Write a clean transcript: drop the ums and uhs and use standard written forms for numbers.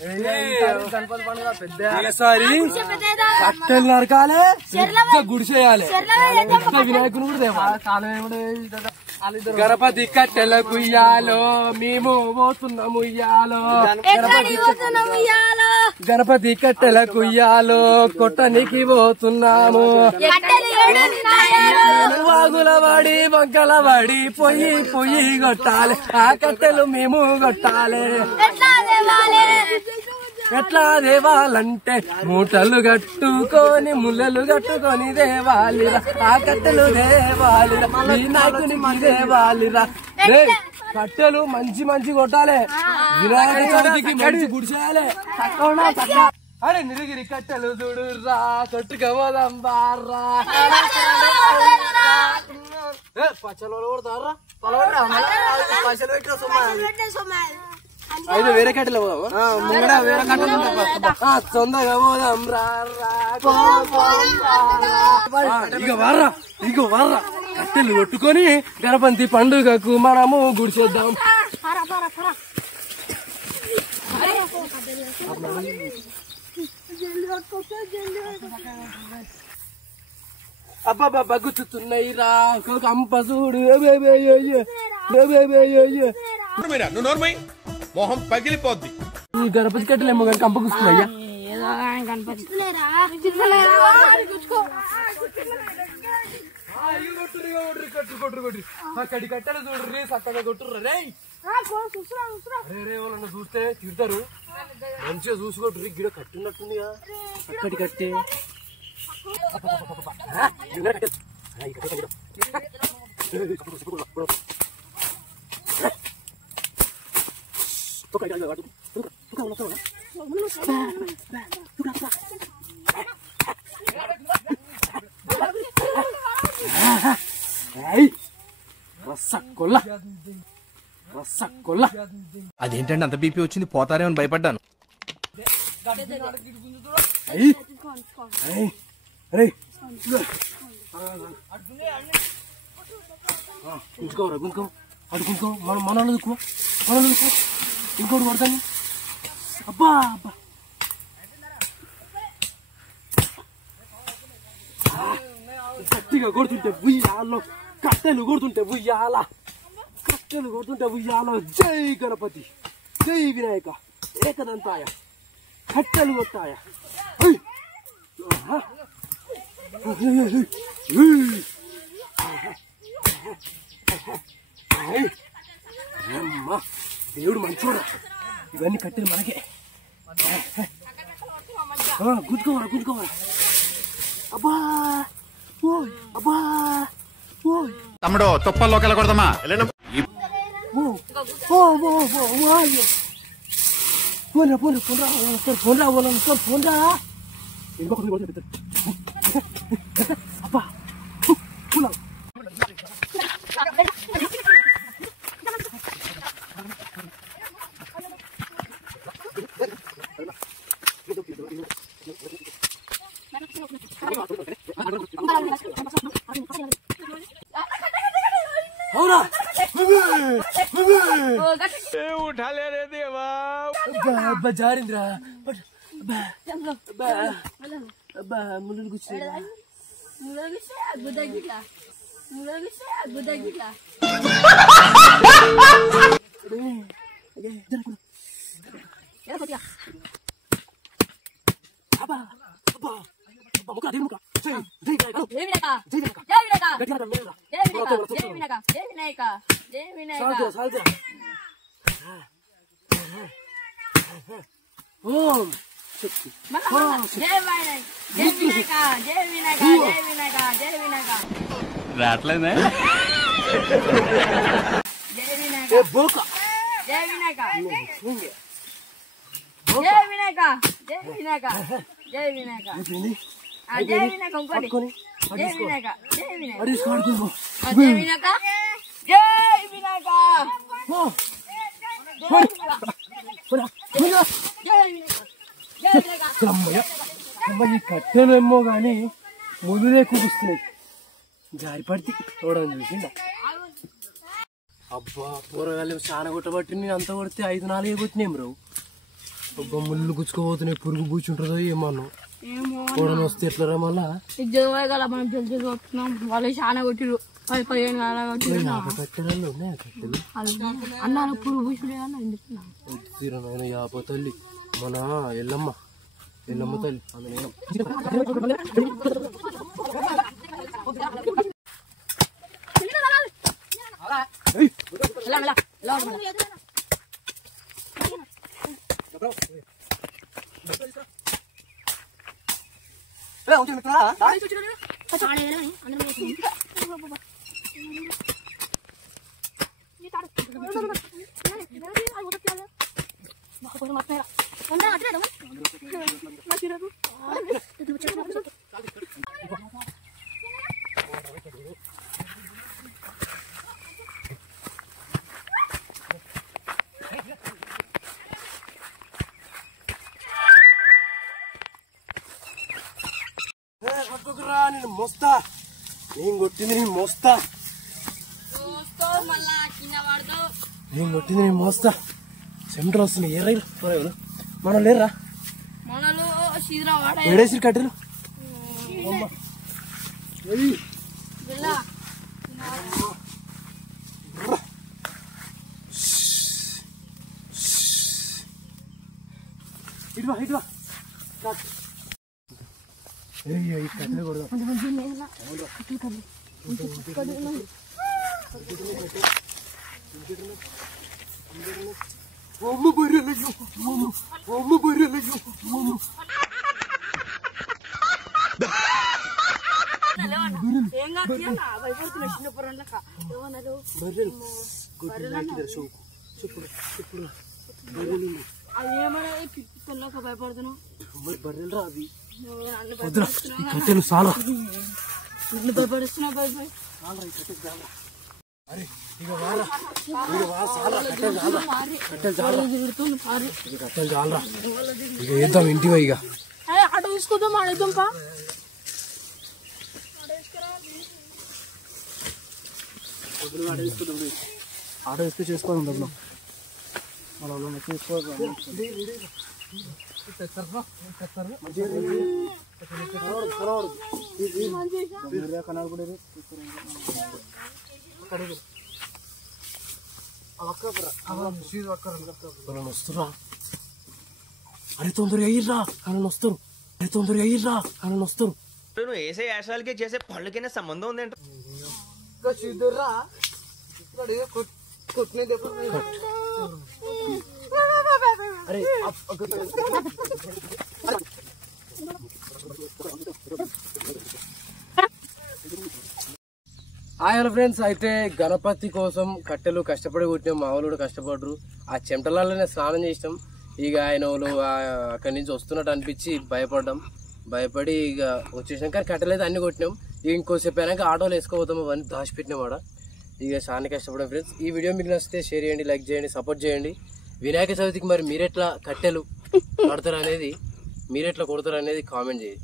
గణపతి పండుగ పెద్ద కట్టెలు నరకాలి, గుడిసేయాలి, వినాయకుని కూడా గణపతి కట్టెల కుయ్యాలో మేము పోతున్నాము ఉయ్యాలో, గణపతి కట్టెల కుయ్యాలో కొట్టనికి పోతున్నాము, వాగుల వాడి బంకల వాడి పొయ్యి పొయ్యి కొట్టాలి, ఆ కట్టెలు మేము కొట్టాలి. ఎట్లా దేవాలంటే మూటలు కట్టుకొని ముళ్ళలు కట్టుకొని దేవాలిరా, ఆ కట్టెలు దేవాలిరా, వినాయకునికి దేవాలిరా. కట్టెలు మంచి మంచి కొట్టాలి, వినాయక చవితికి మంచి గుడిసేయాలి. అరే నిరిగిరి కట్టెలు చూడురా కొట్టుకోదాం బారా, పచ్చలు కొడతారా పచ్చలు పెట్టిన సొమ్మ అయితే వేరే కట్టెలు పోదాం, ముంగడ వేరే కట్టెలు తొందరగా పోదాం రా. ఇక వర్రా ఇక వర్రా కట్టెలు కొట్టుకొని గణపతి పండుగకు మనము గుడిసేద్దాం. అబ్బాబ్బా గుర్తున్నాయి రా కంప చూడు, మొహం పగిలిపోద్ది. ఈ గణపతి కట్టెలేమో కానీ కంప కూర్చున్నాయ్యా. అక్కడి కట్టెలు చూడ్రి చక్కగా కొట్టుర్రా రే. రే వాళ్ళని చూస్తే తిడతారు, మంచిగా చూసుకోట్రి. గిడ కట్టున్నట్టుందిగా అక్కడి కట్టే. అదేంటండి అంత బీపీ వచ్చింది, పోతారేమని భయపడ్డాను. గుంజుకోరా గుంజుకో అటు గుంజుకో, మనల్ని దుక్కువ మనల్ని దుక్కువ, ఇంకోటి కొడతాను. అబ్బా అబ్బా గట్టిగా కొడుతుంటే ఉయ్యాలో, కట్టెలు కొడుతుంటే ఉయ్యాల, కట్టెలు కొడుతుంటే ఉయ్యాలో. జై గణపతి జై వినాయక ఏకదంతాయ, కట్టెలు కొట్టాయ. దేవుడు మంచోడా, ఇవన్నీ కట్టెలు మనకే. గుంజుకోవాలా గుంజుకోవాలా. అబ్బా అబ్బా తమ్ముడు తుప్పల్లోకి వెళ్ళకూడదమ్మా. పోన్రా పోన్రా పోన్రా పోన్రా పోన్రా. అబ్బా उठाले रे देवा जारिंद्रा मुलं गुच्छे రాట్లేదా बोका जय विनायका जय विनायका जय विनायका जय विनायका जय विनायका पట్టుకొని जय विनायका जय विनायका अरे इसको जय विनायका जय विनायका అమ్మాయి కట్టెలేమో గాని ముదురే కూస్తున్నాయి, జారి పడితే చూడని చూసిందా. అబ్బా కూరగాయలు చాలా కొట్టబట్టి నేను అంత కొడితే 5-4 కొట్టినాం బ్రో. ఒక ముళ్ళు గుచ్చుకోబోతున్నాయి, పురుగు పూచుంటుందో ఏమన్నా ఏమో కోడలు వస్తే ఎట్లా మళ్ళా ఇద్దరు కదా మనం తెలిసి వస్తున్నాం. వాళ్ళు చాలా కొట్టిరు, 15 కాలా కొట్టిరు. కట్టెలలో ఉన్నాయా కట్టెలు? అన్నారు పురుగు పూసుడే అని ఎందుకున్నా తీరమైన యాప తల్లి మన ఎల్లమ్మ తల్లి నేను మోస్తా, నేను కొట్టింది నేను మోస్తా, నేను కొట్టింది నేను మోస్తా. చెమటలు వస్తున్నాయి. ఏ రైలు మనం లేరా మనలో సీదరా వాడ ఏడేసి కట్టెలు ఇటువా ఇటువా కట్టెలు కొడదాం. అమ్మ బొర్రెలయ్యో, అమ్మ బొర్రెలయ్యో, ఏం కాదు భయపడుతున్నా చిన్న పొరలక ఏమన్నారు అది ఏమన్నా పిల్లక భయపడుతున్నావు. బర్రెలు రా అవి. కట్టెలు చాలా భయపడుతున్నా భయపడి కట్టెలు చాలా ఇక వేద్దాం ఇంటివా. ఇక ఆటో తీసుకుందాం ఆడేద్దాం పా. ఆటో ఇస్తే చేసుకోవాలి డబ్బులు వస్తురా. అరే తొందరగా అయ్యిర్రా కానీ వస్తారు, అరే తొందరగా అయ్యిర్రా కానీ వస్తారు. నువ్వు వేసే యాశాలకి చేసే పళ్ళకైనా సంబంధం ఉంది అంటే హలో ఫ్రెండ్స్, అయితే గణపతి కోసం కట్టెలు కష్టపడి కొట్టినాం. మా వాళ్ళు కూడా కష్టపడరు. ఆ చెమటలలోనే స్నానం చేసినాం. ఇక ఆయన వాళ్ళు అక్కడి నుంచి వస్తున్నట్టు అనిపించి భయపడి ఇక వచ్చేసినాం. కానీ కట్టెలు అయితే అన్ని కొట్టినాం. ఇక ఇంకోసేపు అయినాక ఆటోలు వేసుకోపోతాం. అవన్నీ దాచిపెట్టినాం ఆడ. ఇక చాలా కష్టపడాం ఫ్రెండ్స్. ఈ వీడియో మీకు నచ్చితే షేర్ చేయండి, లైక్ చేయండి, సపోర్ట్ చేయండి. వినాయక చవితికి మరి మీరెట్లా కట్టెలు కొడతారు అనేది కామెంట్ చేయండి.